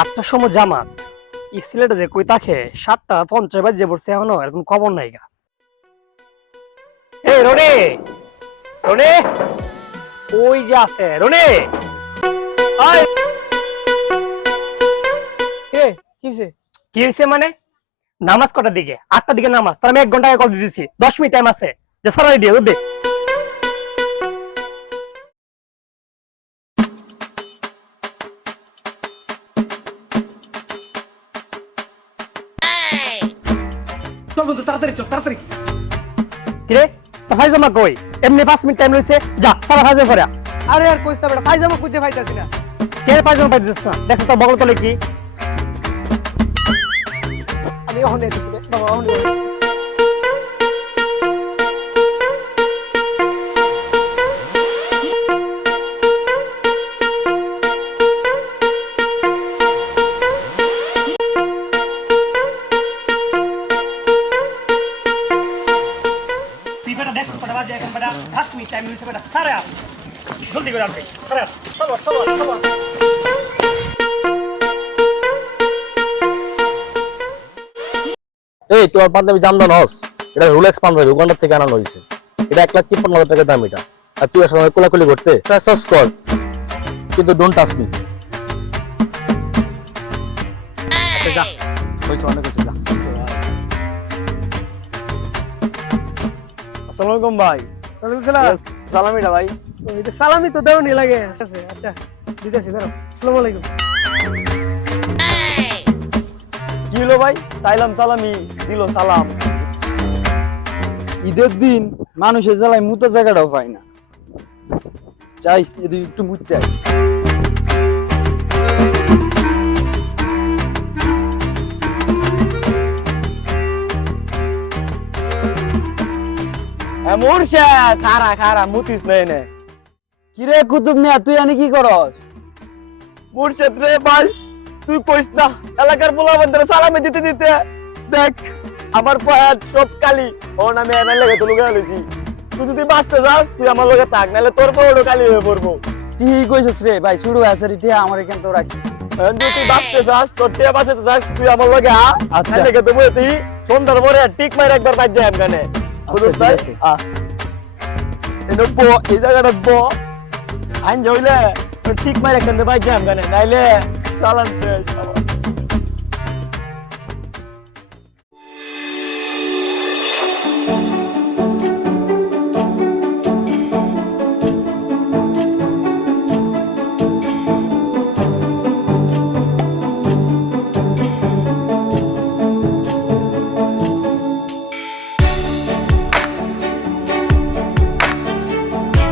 8টার সময় জামাত এই সিলেটে যে কই তাকে 7:50 বাজে পড়ছে এখনো এরকম খবর নাই গা। এই রনি, রনি, ওই যে আছে রনি। আয় কে কিছে? কি হয়েছে মানে? নামাজ কটার দিকে? 8টার দিকে নামাজ। তোর আমি 1 ঘন্টা আগে কল দিয়েছি, 10 মিনিট টাইম আছে। যে সারাই দিয়ে দে। চল বন্ধু তাড়াতাড়ি চল তাড়াতাড়ি। কিরে তো ফাইজামা কই? এমনি 5 মিনিট টাইম রইছে, যা সারা ফাইজামা করে। আরে আর কইছ না বেটা, পায়জামা খুঁজে পাইতাছি না। কে ফাইজামা পাইছিস না? দেখছ তো বগল তলে কি? আমি ওখানে এসেছি রে বাবা, ওখানে তুই বেটা দেখছ কটা বাজে এখন বেটা? 5 মিনিট টাইম রইছে বেটা। সারা জলদি করে আনবে। সারা চলো চলো চলো। এই তোমার পাঞ্জাবি জামদান হস, এটা রুলেক্স পাঞ্জাবি উগান্ডা থেকে আনানো হয়েছে। এটা 1,53,000 টাকা দাম। এটা আর তুই আসলে কোলাকুলি করতে চাষ কর, কিন্তু ডোন্ট টাচ মি। যা কইছো অনেক কিছু যা। আসসালামু আলাইকুম ভাই। ওয়ালাইকুম সালাম। সালামিটা ভাই। ওই যে সালামি তো দেওনি লাগে। আচ্ছা আচ্ছা দিতেছি দাঁড়াও। আসসালামু আলাইকুম। কি হলো ভাই? সাইলাম সালামি দিল সালাম। ঈদের দিন মানুষের জ্বালায় মুতার জায়গাটাও পায় না। যাই এদিকে একটু মুততে আই। মুরশা খারা খারা মুতিস নাই নে। কিরে কুতুব মিয়া, তুই আনি কি করস? মুরশাদ রে ভাই, তুই কইস না এলাকার পোলাপানদের সালামি দিতে দিতে দেখ আমার পয়াত সব কালি। ও নামে এনার লেগে তো লুকে লইছি। তুই যদি বাঁচতে যাস তুই আমার লগে থাক, নাহলে তোর পয়াটো কালি হয়ে পড়বো। ঠিক কইছস রে ভাই, শুরু আসারি টিয়া আমার এখান তো রাখছি। এখন যদি তুই বাঁচতে যাস, তোর টিয়া বাঁচাতে যাস, তুই আমার লগে আ। আচ্ছা। নাহলে তো বইতি সন্ধ্যার পরে টিক মার একবার বাজ যায় আমখানে। বুঝছ তাই? ঠিক আছে। এনো ব এই জায়গাটা ব আইন জইলে টিক মার একখানে বাজ যায় আমখানে, নাইলে চালান শেষ।